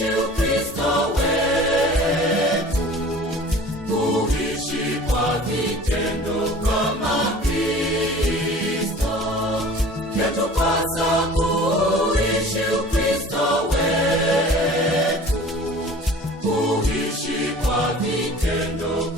kuishi Ukristo wetu, kuishi kwa vitendo kama Kristo. Yatupasa kuishi Ukristo wetu, kuishi kwa vitendo